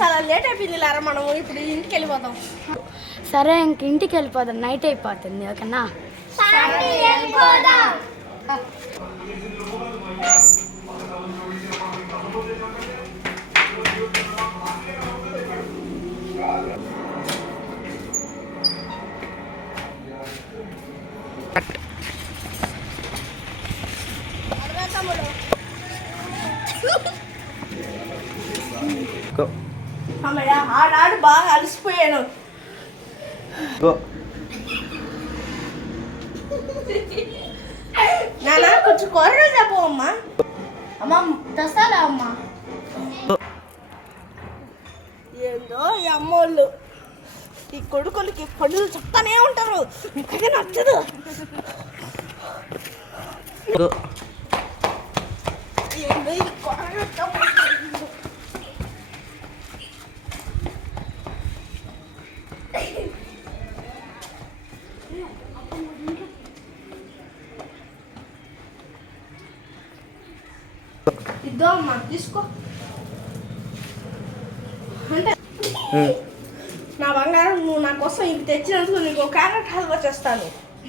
చాలా లేట్ అయిపోయింది లేరా, మనం ఇప్పుడు ఇంటికి వెళ్ళిపోతాం. సరే ఇంక ఇంటికి వెళ్ళిపోదాం, నైట్ అయిపోతుంది. ఓకేనా? అమ్మయ్య, ఆడాడు బాగా అలసిపోయాను. నానా కొంచెం కూరగాయలు చెప్పు అమ్మా. అమ్మ తెస్తాలే అమ్మా. ఏందో ఈ అమ్మోళ్ళు, ఈ కొడుకులకి పనులు చెప్తానే ఉంటారు, ఇంకదే నచ్చదు. ఏందో ఈ కూరగాయలు ఇద్దో అమ్మా, తీసుకో. అంటే నా బంగారం, నువ్వు నా కోసం ఇది తెచ్చినందుకు నీకు క్యారెట్ హల్వా చేస్తాను.